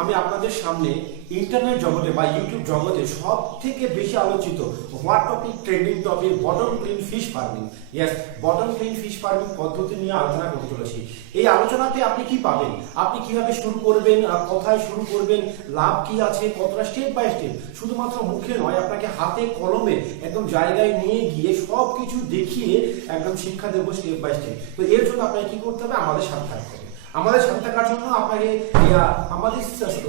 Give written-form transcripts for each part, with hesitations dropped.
আমি আপনাদের সামনে ইন্টারনেট জগতে বা ইউটিউব জগতে সব থেকে বেশি আলোচিত what topic trending topic bottom clean fish farming. Yes, bottom clean fish farming পদ্ধতি নিয়ে আলোচনা করতে চলেছি। এই আলোচনাতে আপনি কি পাবেন, আপনি কিভাবে শুরু করবেন, কোথায় শুরু করবেন, লাভ কি আছে, কতটা স্টেপ বাই স্টেপ, শুধুমাত্র মুখে নয়, আপনাকে হাতে কলমে একদম জায়গায় নিয়ে গিয়ে সব কিছু দেখিয়ে একদম শিক্ষা দেবো স্টেপ বাই স্টেপ। তো এর জন্য আপনাকে কি করতে হবে, আমাদের সাথে থাকতে হবে। আমাদের সাথে থাকার জন্য আপনাকে আমাদের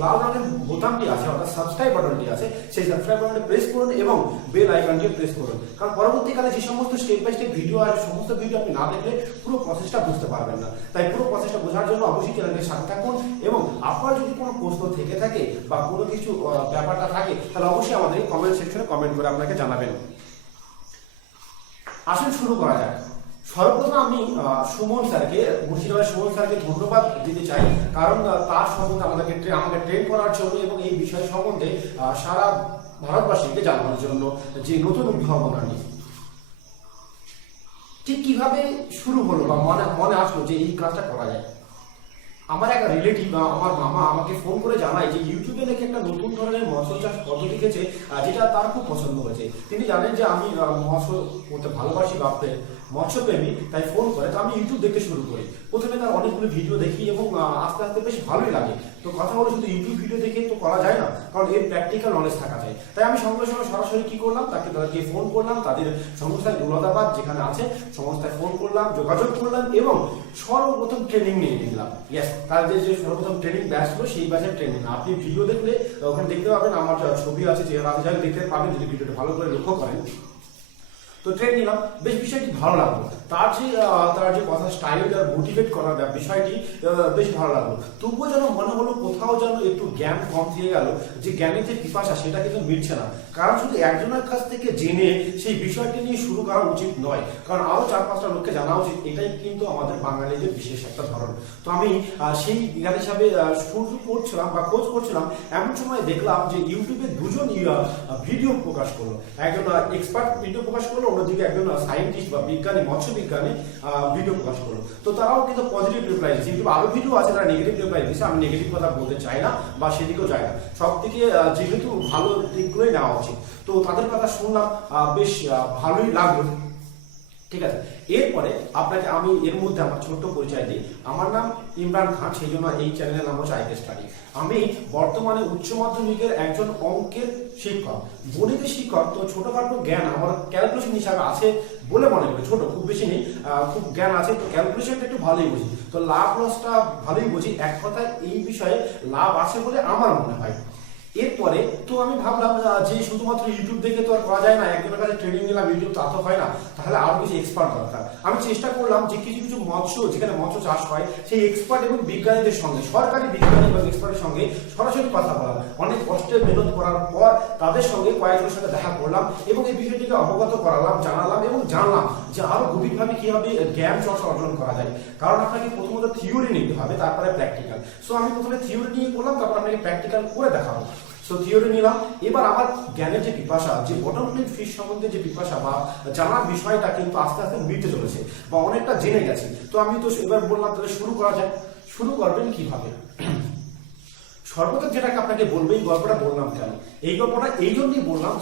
লাল রঙের বোতামটি আছে অর্থাৎ সাবস্ক্রাইব বাটনটি আছে, সেই সাবস্ক্রাইব বাটনটি প্রেস করুন এবং বেল আইকনটি প্রেস করুন। কারণ পরবর্তীকালে যে সমস্ত স্টেপ বাই স্টেপ ভিডিও আছে, সমস্ত ভিডিও আপনি না দেখলে পুরো প্রসেসটা বুঝতে পারবেন না। তাই পুরো প্রসেসটা বোঝার জন্য অবশ্যই চ্যানেলটির সাথে থাকুন এবং আপনার যদি কোনো প্রশ্ন থেকে থাকে বা কোনো কিছু ব্যাপারটা থাকে তাহলে অবশ্যই আমাদের কমেন্ট সেকশনে কমেন্ট করে আপনাকে জানাবেন। আসুন শুরু করা যাক। সর্বপ্রথম আমি সুমন স্যারকে, মুর্শিদাবাদের সুমন স্যারকে ধন্যবাদ দিতে চাই, কারণ তার সম্বন্ধে আমাকে ট্রেন করার জন্য এবং এই বিষয় সম্বন্ধে সারা ভারতবাসীকে জানানোর জন্য যে নতুন উদ্ভাবনা নিয়ে ঠিক কিভাবে শুরু হলো বা মনে আসলো যে এই কাজটা করা যায়। আমার একটা রিলেটিভ বা আমার মামা আমাকে ফোন করে জানায় যে ইউটিউবে নাকি একটা নতুন ধরনের মৎস্য চাষ পদ্ধতি দেখেছে, যেটা তার খুব পছন্দ হয়েছে। তিনি জানেন যে আমি মৎস্য করতে ভালোবাসি বা মৎস্যপ্রেমী, তাই ফোন করে। তো আমি ইউটিউব দেখতে শুরু করি। প্রথমে তার অনেকগুলো ভিডিও দেখি এবং আস্তে আস্তে বেশ ভালোই লাগে। তো কথা হলো শুধু ইউটিউব ভিডিও দেখে তো করা যায় না, কারণ এর প্র্যাকটিক্যাল নলেজ থাকা যায়। তাই আমি সঙ্গে সঙ্গে সরাসরি কি করলাম, তাদেরকে ফোন করলাম, তাদের সংস্থায় দৌলতাবাদ যেখানে আছে সংস্থায় ফোন করলাম, যোগাযোগ করলাম এবং সর্বপ্রথম ট্রেনিং নিয়ে নিলাম। ইয়েস, তাদের যে সর্বপ্রথম ট্রেনিং ব্যাচ ছিল সেই ব্যাচের ট্রেনিং। আপনি ভিডিও দেখলে ওখানে দেখতে পাবেন, আমার ছবি আছে, যে আপনি যাই দেখতে পাবেন যদি ভিডিওটা ভালো করে লক্ষ্য করেন। তো ট্রেন নিলাম, বেশ বিষয়টি ভালো লাগলো। তার যে কথা স্টাইল, তার মোটিভেট করার বিষয়টি বেশ ভালো লাগলো। তবুও যেন মনে হলো কোথাও যেন একটু জ্ঞান কম দিয়ে গেল, যে জ্ঞানের যে পিপাসা সেটা কিন্তু মিটছে না। কারণ শুধু একজনের কাছ থেকে জেনে সেই বিষয়টি নিয়ে শুরু করা উচিত নয়, কারণ আরো 4-5টা লোককে জানা উচিত। এটাই কিন্তু আমাদের বাঙালিদের বিশেষ একটা ধরন। তো আমি সেই জ্ঞান হিসাবে শুরু করছিলাম বা খোঁজ করছিলাম, এমন সময় দেখলাম যে ইউটিউবে দুজন ভিডিও প্রকাশ করলো। একজন এক্সপার্ট ভিডিও প্রকাশ করলো, অন্যদিকে একজন সায়েন্টিস্ট বা বিজ্ঞানী, মৎস্য বিজ্ঞানী ভিডিও প্রকাশ করলো। তো তারাও কিন্তু পজিটিভ রিপ্লাই দিচ্ছে, কিন্তু আরো ভিডিও আছে তারা নেগেটিভ রিপ্লাই দিচ্ছে। আমি নেগেটিভ কথা বলতে চাই না বা সেদিকেও চাই না, সব থেকে যেহেতু ভালো দিকগুলোই নেওয়া উচিত। তো তাদের কথা শুনলাম, বেশ ভালোই লাগলো। ঠিক আছে, এরপরে আপনাকে আমি এর মধ্যে আমার ছোট্ট পরিচয় দিই। আমার নাম ইমরান খান, সেই জন্য এই চ্যানেলের নাম হচ্ছে IFSC। আমি বর্তমানে উচ্চ মাধ্যমিকের একজন অঙ্কের শিক্ষক, গণিতের শিক্ষক। তো ছোটখাটো জ্ঞান আমার ক্যালকুলেশন হিসাবে আছে বলে মনে করি, ছোট, খুব বেশি নেই, খুব জ্ঞান আছে। তো ক্যালকুলেশনটা একটু ভালোই বুঝি, তো লাভ লসটা ভালোই বুঝি। এক কথায় এই বিষয়ে লাভ আছে বলে আমার মনে হয়। এরপরে তো আমি ভাবলাম যে শুধুমাত্র ইউটিউব দেখে তো আর করা যায় না, একজনের কাছে ট্রেনিং নিলাম, ইউটিউব তা তো হয় না, তাহলে আরো কিছু এক্সপার্ট দরকার। আমি চেষ্টা করলাম যে কিছু কিছু মৎস্য, যেখানে মৎস্য চাষ হয়, সেই এক্সপার্ট এবং বিজ্ঞানীদের সঙ্গে, সরকারি বিজ্ঞানী এবং এক্সপার্টের সঙ্গে সরাসরি কথা বলার, অনেক কষ্টের মেহনত করার পর তাদের সঙ্গে কয়েকজনের সাথে দেখা করলাম এবং এই বিষয়টিকে অবগত করালাম, জানালাম এবং জানলাম যে আরো গভীরভাবে কিভাবে জ্ঞান চর্চা অর্জন করা যায়। কারণ আপনাকে প্রথমত থিওরি নিতে হবে, তারপরে প্র্যাকটিক্যাল। সো আমি প্রথমে থিওরি নিয়ে করলাম, তারপর আপনাকে প্র্যাকটিক্যাল করে দেখাবো। সো থিওরি নিলাম। এবার আমার জ্ঞানের যে পিপাসা, যে বটম ক্লিন ফিশ সম্বন্ধে যে পিপাসা বা জানার বিষয়টা কিন্তু আস্তে আস্তে মিটতে চলেছে বা অনেকটা জেনে গেছি। তো আমি তো এবার বললাম তাহলে শুরু করা যায়। শুরু করবেন কিভাবে? সর্বপ্রথম যেটাকে আপনাকে বলবো, এই গল্পটা বললাম কেন? এই গল্পটা এই জন্যই বললাম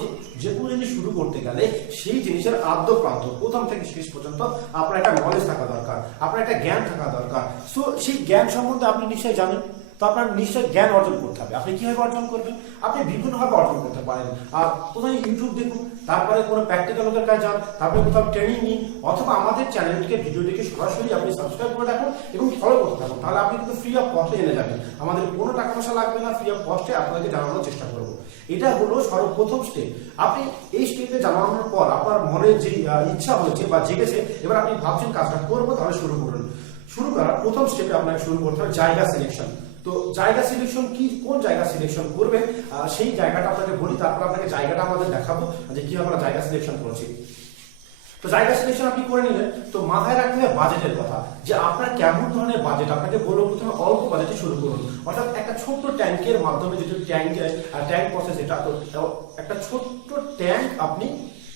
যে কোনো জিনিস শুরু করতে গেলে সেই জিনিসের আদ্য প্রান্ত, প্রথম থেকে শেষ পর্যন্ত আপনার একটা নলেজ থাকা দরকার, আপনার একটা জ্ঞান থাকা দরকার। সো সেই জ্ঞান সম্বন্ধে আপনি নিশ্চয়ই জানেন, তো আপনার নিশ্চয়ই জ্ঞান অর্জন করতে হবে। আপনি কিভাবে অর্জন করবেন? আপনি বিভিন্নভাবে অর্জন করতে পারেন। আর কোথায় ইউটিউব দেখুন, তারপরে কোনো প্র্যাকটিক্যাল লোকের কাছে যান, তারপরে কোথাও ট্রেনিং নিন, অথবা আমাদের চ্যানেলটিকে ভিডিওটিকে সরাসরি আপনি সাবস্ক্রাইব করে রাখুন এবং ফলো করতে থাকুন। তাহলে আপনি কিন্তু ফ্রি অফ কস্টে এনে যাবেন, আমাদের কোনো টাকা পয়সা লাগবে না, ফ্রি অফ কস্টে আপনাকে জানানোর চেষ্টা করবো। এটা হলো সর্বপ্রথম স্টেপ। আপনি এই স্টেপে জানানোর পর আপনার মনে যে ইচ্ছা হয়েছে বা জেগেছে, এবার আপনি ভাবছেন কাজটা করবো, তাহলে শুরু করুন। শুরু করার প্রথম স্টেপে আপনাকে শুরু করতে হবে জায়গা সিলেকশন। তো জায়গা সিলেকশন কি, কোন জায়গা সিলেকশন করবেন সেই জায়গাটা আপনাকে বলি, তারপর আপনাকে জায়গাটা আমাদের দেখাবো যে কি আমরা জায়গা সিলেকশন করছি। তো জায়গা সিলেকশন আপনি করে নিলেন, তো মাথায় রাখতে হবে বাজেটের কথা, যে আপনার কেমন ধরনের বাজেট। আপনাকে বলবো প্রথমে অল্প বাজেটে শুরু করুন, অর্থাৎ একটা ছোট্ট ট্যাঙ্কের মাধ্যমে, যেহেতু ট্যাঙ্ক প্রসেস এটা, তো একটা ছোট্ট ট্যাঙ্ক আপনি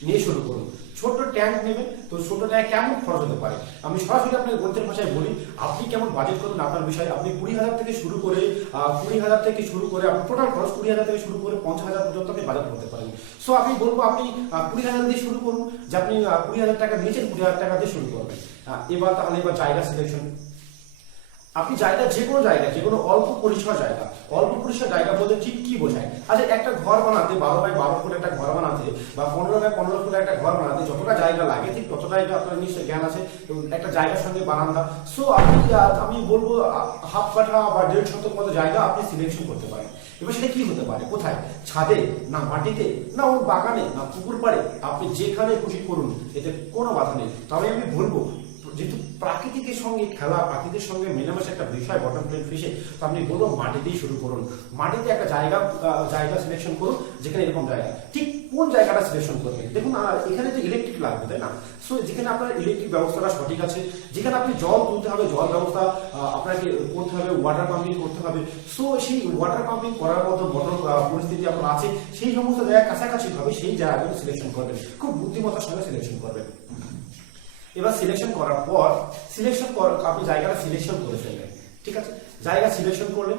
নিয়ে শুরু করুন। ছোট ট্যাঙ্ক নেবেন, তো ছোট ট্যাঙ্ক কেমন খরচ হতে পারে আমি সরাসরি আপনাকে গণিতের ভাষায় বলি। আপনি কেমন বাজেট করবেন আপনার বিষয়ে, আপনি 20,000 থেকে শুরু করে আপনার টোটাল খরচ 20,000 থেকে শুরু করে 50,000 পর্যন্ত আপনি বাজেট করতে পারেন। সো আমি বলবো আপনি 20,000 দিয়ে শুরু করুন, যে আপনি 20,000 টাকা নিয়েছেন, 20,000 টাকা দিয়ে শুরু করবেন। এবার জায়গা সিলেকশন, আপনি জায়গা যে কোনো অল্প পরিসর জায়গা বলতে ঠিক কি বোঝায়? আচ্ছা, একটা ঘর বানাতে 12x12 ফুট একটা ঘর বানাতে বা 15x15 ফুট একটা ঘর বানাতে যতটা জায়গা লাগে ঠিক ততটাই আপনার নিশ্চয়ই জ্ঞান আছে একটা জায়গার সঙ্গে বারান্দা। সো আমি বলবো হাফ কাঠা বা 1.5 শতক মতো জায়গা আপনি সিলেকশন করতে পারেন। এবার সেটা কি হতে পারে, কোথায়, ছাদে না মাটিতে না ওর বাগানে না পুকুর পাড়ে, আপনি যেখানে খুশি করুন, এতে কোনো বাধা নেই। তবে আমি বলবো যেহেতু প্রাকৃতিকের সঙ্গে খেলা, প্রাকৃতিকের সঙ্গে মেলামেশা একটা বিষয় বটম প্লেন ফিশে, তো আপনি বলবো মাটিতেই শুরু করুন। মাটিতে একটা জায়গা সিলেকশন করুন, যেখানে এরকম জায়গা, ঠিক কোন জায়গাটা সিলেকশন করবেন। দেখুন এখানে তো ইলেকট্রিক লাগবে, তাই না? সো যেখানে আপনার ইলেকট্রিক ব্যবস্থাটা সঠিক আছে, যেখানে আপনি জল তুলতে হবে, জল ব্যবস্থা আপনাকে করতে হবে, ওয়াটার পাম্পিং করতে হবে। সো সেই ওয়াটার পাম্পিং করার মতো বটম পরিস্থিতি আপনার আছে, সেই সমস্ত জায়গা কাছাকাছি ভাবে সেই জায়গাগুলো সিলেকশন করবেন, খুব বুদ্ধিমত্তার সঙ্গে সিলেকশন করবেন। এবার সিলেকশন করার পর আপনি জায়গাটা সিলেকশন করে ফেলবেন, ঠিক আছে? জায়গা সিলেকশন করলেন,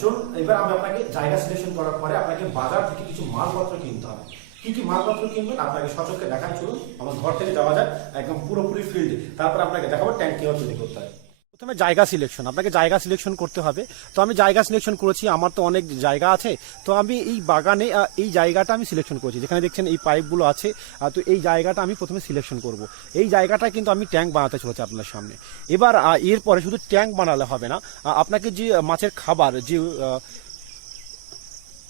চলুন এবার আমি আপনাকে জায়গা সিলেকশন করার পরে আপনাকে বাজার থেকে কিছু মালপত্র কিনতে হবে। কি কি মালপত্র কিনবেন আপনাকে সচক্ষে দেখাই, চলুন আমার ঘর থেকে যাওয়া যায় একদম পুরোপুরি ফিল্ডে, তারপর আপনাকে দেখাবো ট্যাঙ্ক কিভাবে তৈরি করতে হয়। প্রথমে জায়গা সিলেকশন, আপনাকে জায়গা সিলেকশন করতে হবে। তো আমি জায়গা সিলেকশন করেছি, আমার তো অনেক জায়গা আছে, তো আমি এই বাগানে এই জায়গাটা আমি সিলেকশন করেছি, যেখানে দেখছেন এই পাইপগুলো আছে। তো এই জায়গাটা আমি প্রথমে সিলেকশন করব। এই জায়গাটা কিন্তু আমি ট্যাঙ্ক বানাতে চলেছি আপনার সামনে। এবার এরপরে শুধু ট্যাঙ্ক বানালে হবে না, আপনাকে যে মাছের খাবার, যে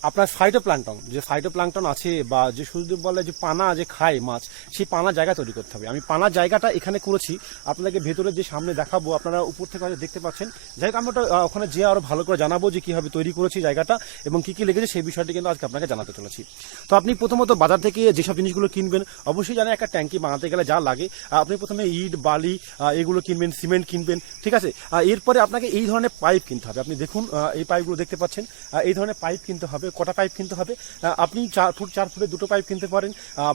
আপনার ফাইটোপ্ল্যাঙ্কটন আছে বা যে শুধু বলে যে পানা যে খায় মাছ, সেই পানা জায়গা তৈরি করতে হবে। আমি পানা জায়গাটা এখানে করেছি, আপনাকে ভেতরে যে সামনে দেখাবো, আপনারা উপর থেকে হয়তো দেখতে পাচ্ছেন। যাই হোক, আমি ওটা ওখানে যেয়ে আরো ভালো করে জানাবো যে কিভাবে তৈরি করেছি জায়গাটা এবং কি কি লেগেছে সেই বিষয়টি কিন্তু আজকে আপনাকে জানাতে চলেছি। তো আপনি প্রথমত বাজার থেকে যেসব জিনিসগুলো কিনবেন, অবশ্যই জানেন একটা ট্যাঙ্কি বানাতে গেলে যা লাগে, আপনি প্রথমে ইট বালি এগুলো কিনবেন, সিমেন্ট কিনবেন, ঠিক আছে? এরপরে আপনাকে এই ধরনের পাইপ কিনতে হবে। আপনি দেখুন এই পাইপগুলো দেখতে পাচ্ছেন, এই ধরনের পাইপ কিনতে হবে। কটা পাইপ কিনতে হবে? আপনি 4 ফুটে 2টো পাইপ কিনতে পারেন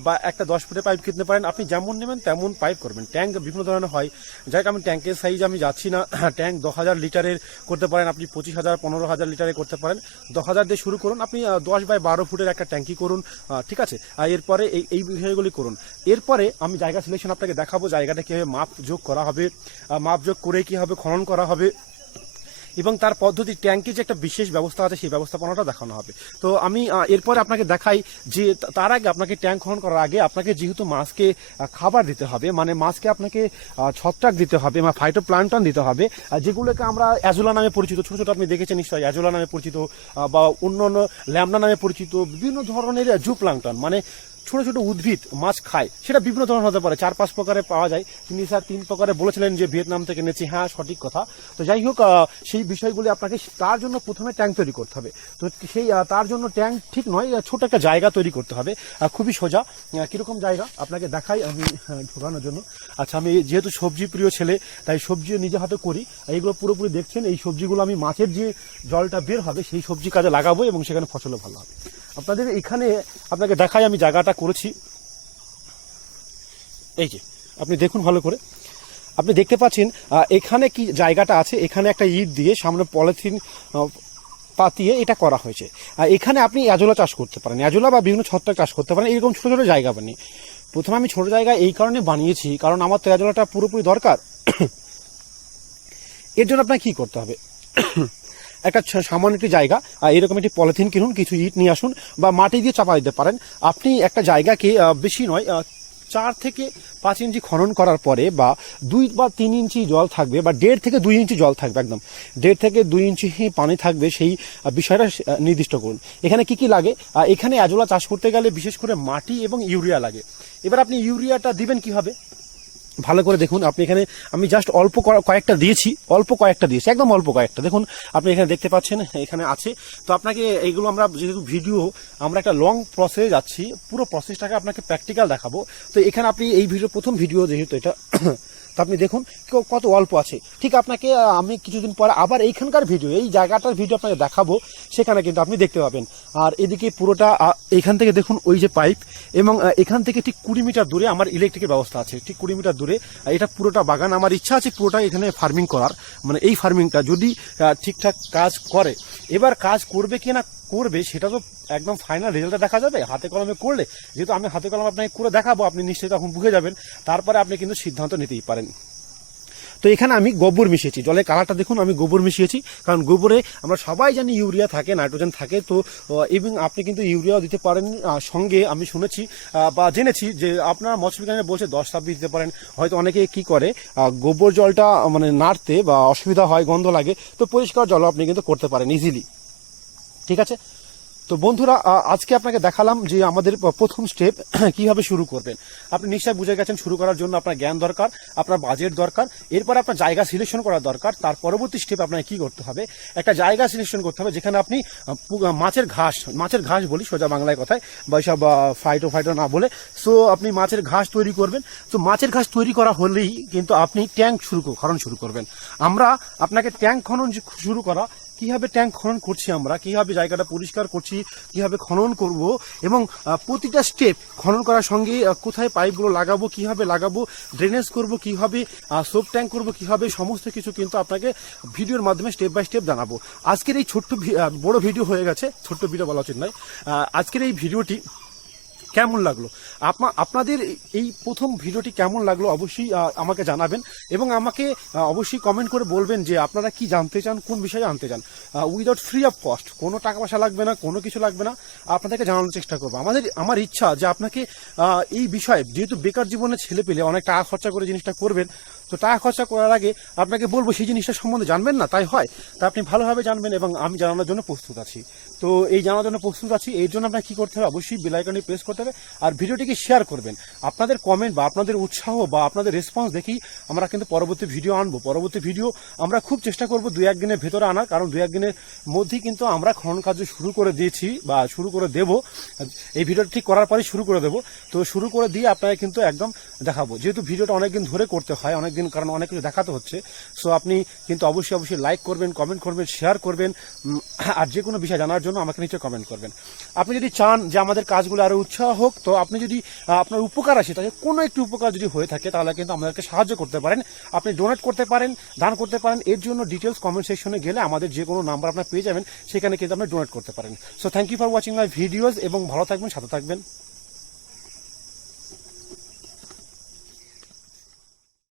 বা একটা 10 ফুটের পাইপ কিনতে পারেন। আপনি যেমন নেবেন তেমন পাইপ করবেন। ট্যাঙ্ক বিভিন্ন ধরনের হয়, যাই হোক আমি ট্যাঙ্কের সাইজ আমি যাচ্ছি না। ট্যাঙ্ক 10,000 লিটারের করতে পারেন, আপনি 25,000 15,000 লিটারের করতে পারেন। 10,000 দিয়ে শুরু করুন, আপনি 10x12 ফুটের একটা ট্যাঙ্কি করুন, ঠিক আছে? এরপরে এই বিষয়গুলি করুন। এরপরে আমি জায়গা সিলেকশন আপনাকে দেখাবো, জায়গাটা কীভাবে মাপ যোগ করা হবে, মাপ যোগ করে কীভাবে খনন করা হবে এবং তার পদ্ধতি, ট্যাঙ্কে যে একটা বিশেষ ব্যবস্থা আছে সেই ব্যবস্থাপনাটা দেখানো হবে। তো আমি এরপরে আপনাকে দেখাই যে তার আগে আপনাকে ট্যাঙ্ক খনন করার আগে আপনাকে যেহেতু মাছকে খাবার দিতে হবে, মানে মাছকে আপনাকে ছত্রাক দিতে হবে বা ফাইটোপ্ল্যাঙ্কটন দিতে হবে, যেগুলোকে আমরা অ্যাজোলা নামে পরিচিত, ছোট ছোট আপনি দেখেছেন নিশ্চয়ই, অ্যাজোলা নামে পরিচিত বা অন্য ল্যামনা নামে পরিচিত বিভিন্ন ধরনের জুপ্লাঙ্কটন, মানে ছোট ছোট উদ্ভিদ মাছ খায়, সেটা বিভিন্ন ধরনের হতে পারে, 4-5 প্রকারে পাওয়া যায়। তিনি স্যার 3 প্রকারে বলেছিলেন যে ভিয়েতনাম থেকে এনেছি, হ্যাঁ সঠিক কথা। তো যাই হোক, সেই বিষয়গুলি আপনাকে তার জন্য প্রথমে ট্যাঙ্ক তৈরি করতে হবে। তো সেই তার জন্য ট্যাঙ্ক ঠিক নয়, ছোট একটা জায়গা তৈরি করতে হবে, খুবই সোজা। কিরকম জায়গা আপনাকে দেখাই আমি ঢোকানোর জন্য। আচ্ছা, আমি যেহেতু সবজি প্রিয় ছেলে, তাই সবজিও নিজে হাতে করি। এইগুলো পুরোপুরি দেখছেন, এই সবজিগুলো আমি মাছের যে জলটা বের হবে সেই সবজি কাজে লাগাবো এবং সেখানে ফসলও ভালো হবে। আপনাদের এখানে আপনাকে দেখাই আমি জায়গাটা করেছি, এই যে আপনি দেখুন ভালো করে, আপনি দেখতে পাচ্ছেন এখানে কি জায়গাটা আছে, এখানে একটা ইট দিয়ে সামনে পলিথিন পাতিয়ে এটা করা হয়েছে। এখানে আপনি অ্যাজোলা চাষ করতে পারেন, অ্যাজোলা বা বিভিন্ন ছত্রাক চাষ করতে পারেন, এরকম ছোট ছোট জায়গা বানিয়ে। প্রথমে আমি ছোট জায়গা এই কারণে বানিয়েছি কারণ আমার তো অ্যাজোলাটা পুরোপুরি দরকার। এর জন্য আপনাকে কি করতে হবে, একটা সামান্য একটি জায়গা, এরকম একটি পলিথিন কিনুন, কিছু ইট নিয়ে আসুন বা মাটি দিয়ে চাপা দিতে পারেন। আপনি একটা জায়গাকে বেশি নয় 4 থেকে 5 ইঞ্চি খনন করার পরে বা 2 বা 3 ইঞ্চি জল থাকবে বা 1.5 থেকে 2 ইঞ্চি জল থাকবে, একদম 1.5 থেকে 2 ইঞ্চি পানি থাকবে, সেই বিষয়টা নির্দিষ্ট করুন। এখানে কি কি লাগে, এখানে অ্যাজোলা চাষ করতে গেলে বিশেষ করে মাটি এবং ইউরিয়া লাগে। এবার আপনি ইউরিয়াটা দিবেন কিভাবে ভালো করে দেখুন। আপনি এখানে আমি জাস্ট অল্প কয়েকটা দিয়েছি, একদম অল্প কয়েকটা। দেখুন আপনি এখানে দেখতে পাচ্ছেন এখানে আছে। তো আপনাকে এইগুলো আমরা যেহেতু আমরা একটা লং প্রসেসে যাচ্ছি, পুরো প্রসেসটাকে আপনাকে প্র্যাকটিক্যাল দেখাবো। তো এখানে আপনি এই প্রথম ভিডিও যেহেতু এটা, তো আপনি দেখুন কত অল্প আছে। ঠিক আপনাকে আমি কিছুদিন পরে আবার এইখানকার ভিডিও, এই জায়গাটার ভিডিও আপনাকে দেখাবো, সেখানে কিন্তু আপনি দেখতে পাবেন। আর এদিকে পুরোটা এইখান থেকে দেখুন ওই যে পাইপ, এবং এখান থেকে ঠিক 20 মিটার দূরে আমার ইলেকট্রিকের ব্যবস্থা আছে, ঠিক 20 মিটার দূরে। এটা পুরোটা বাগান। আমার ইচ্ছা আছে পুরোটা এখানে ফার্মিং করার, মানে এই ফার্মিংটা যদি ঠিকঠাক কাজ করে। এবার কাজ করবে কি না করবে সেটা তো একদম ফাইনাল রেজাল্টটা দেখা যাবে হাতে কলমে করলে। যেহেতু আমি হাতে কলমে আপনাকে করে দেখাবো, আপনি নিশ্চয়ই তখন বুঝে যাবেন, তারপরে আপনি কিন্তু সিদ্ধান্ত নিতেই পারেন। তো এখানে আমি গোবর মিশিয়েছি, জলের কালারটা দেখুন, আমি গোবর মিশিয়েছি, কারণ গোবরে আমরা সবাই জানি ইউরিয়া থাকে, নাইট্রোজেন থাকে। তো এবং আপনি কিন্তু ইউরিয়াও দিতে পারেন সঙ্গে। আমি শুনেছি বা জেনেছি যে আপনারা মৎস্যবিজ্ঞানী বলছে 10 ছাব্বিশ দিতে পারেন। হয়তো অনেকে কি করে গোবর জলটা মানে নাড়তে বা অসুবিধা হয়, গন্ধ লাগে, তো পরিষ্কার জল আপনি কিন্তু করতে পারেন ইজিলি। ঠিক আছে, তো বন্ধুরা আজকে আপনাকে দেখালাম যে আমাদের প্রথম স্টেপ কিভাবে শুরু করবেন। আপনি নিশ্চয়ই বুঝে গেছেন শুরু করার জন্য আপনার জ্ঞান দরকার, আপনার বাজেট দরকার, এরপর আপনার জায়গা সিলেকশন করা দরকার। তার পরবর্তী স্টেপ আপনাকে কি করতে হবে, একটা জায়গা সিলেকশন করতে হবে যেখানে আপনি মাছের ঘাস বলি সোজা বাংলায় কথায়, বা সব ফাইটো না বলে। সো আপনি মাছের ঘাস তৈরি করবেন। তো মাছের ঘাস তৈরি করা হলেই কিন্তু আপনি ট্যাঙ্ক খনন শুরু করবেন। আমরা আপনাকে ট্যাঙ্ক খনন শুরু করা, কিভাবে ট্যাঙ্ক খনন করছি আমরা, কিভাবে জায়গাটা পরিষ্কার করছি, কিভাবে খনন করব, এবং প্রতিটা স্টেপ খনন করার সঙ্গে কোথায় পাইপগুলো লাগাবো, কিভাবে লাগাবো, ড্রেনেজ করব কিভাবে, সোপ ট্যাঙ্ক করব কিভাবে, সমস্ত কিছু কিন্তু আপনাকে ভিডিওর মাধ্যমে স্টেপ বাই স্টেপ জানাবো। আজকের এই ছোট্ট বড় ভিডিও হয়ে গেছে, ছোট্ট ভিডিও বলা উচিত নয়। আজকের এই ভিডিওটি কেমন লাগলো, আপনাদের এই প্রথম ভিডিওটি কেমন লাগলো অবশ্যই আমাকে জানাবেন, এবং আমাকে অবশ্যই কমেন্ট করে বলবেন যে আপনারা কি জানতে চান, কোন বিষয়ে জানতে চান। উইদাউট ফ্রি অফ কস্ট, কোনো টাকা পয়সা লাগবে না, কোনো কিছু লাগবে না, আপনাদেরকে জানানোর চেষ্টা করবো। আমার ইচ্ছা যে আপনাকে এই বিষয়ে, যেহেতু বেকার জীবনে ছেলে পেলে অনেক টাকা খরচা করে জিনিসটা করবেন, তো টাকা খরচা করার আগে আপনাকে বলবো সেই জিনিসটা সম্বন্ধে জানবেন না, তাই হয়, তা আপনি ভালোভাবে জানবেন, এবং আমি জানানোর জন্য প্রস্তুত আছি। তো এই জানার জন্য প্রস্তুত আছি, এর জন্য আপনাকে কি করতে হবে, অবশ্যই বেল আইকনটি প্রেস করতে হবে, আর ভিডিওটিকে শেয়ার করবেন। আপনাদের কমেন্ট বা আপনাদের উৎসাহ বা আপনাদের রেসপন্স দেখি আমরা কিন্তু পরবর্তী ভিডিও আনবো। পরবর্তী ভিডিও আমরা খুব চেষ্টা করবো 2-1 দিনের ভেতরে আনার, কারণ 2-1 দিনের মধ্যেই কিন্তু আমরা খনন কার্য শুরু করে দিয়েছি বা শুরু করে দেব। এই ভিডিওটা ঠিক করার পরেই শুরু করে দেবো। তো শুরু করে দিয়ে আপনাকে কিন্তু একদম দেখাবো, যেহেতু ভিডিওটা অনেকদিন ধরে করতে হয়, অনেকদিন, কারণ অনেক কিছু দেখাতে হচ্ছে। সো আপনি কিন্তু অবশ্যই লাইক করবেন, কমেন্ট করবেন, শেয়ার করবেন, আর যে কোনো বিষয় জানার জন্য আমাকে নিচে কমেন্ট করবেন। আপনি যদি চান যে আমাদের কাজগুলো আরো উৎসাহ হোক, তো আপনি যদি আপনার উপকার আসে, তাহলে কোনো একটু উপকার যদি হয়ে থাকে, তাহলে কিন্তু আমাদেরকে সাহায্য করতে পারেন। আপনি ডোনেট করতে পারেন, দান করতে পারেন। এর জন্য ডিটেলস কমেন্ট সেকশনে গেলে আমাদের যে কোনো নাম্বার আপনার পেয়ে যাবেন, সেখানে কিন্তু আপনি ডোনেট করতে পারেন। So thank you for watching my videos, এবং ভালো থাকবেন, সাথে থাকবেন।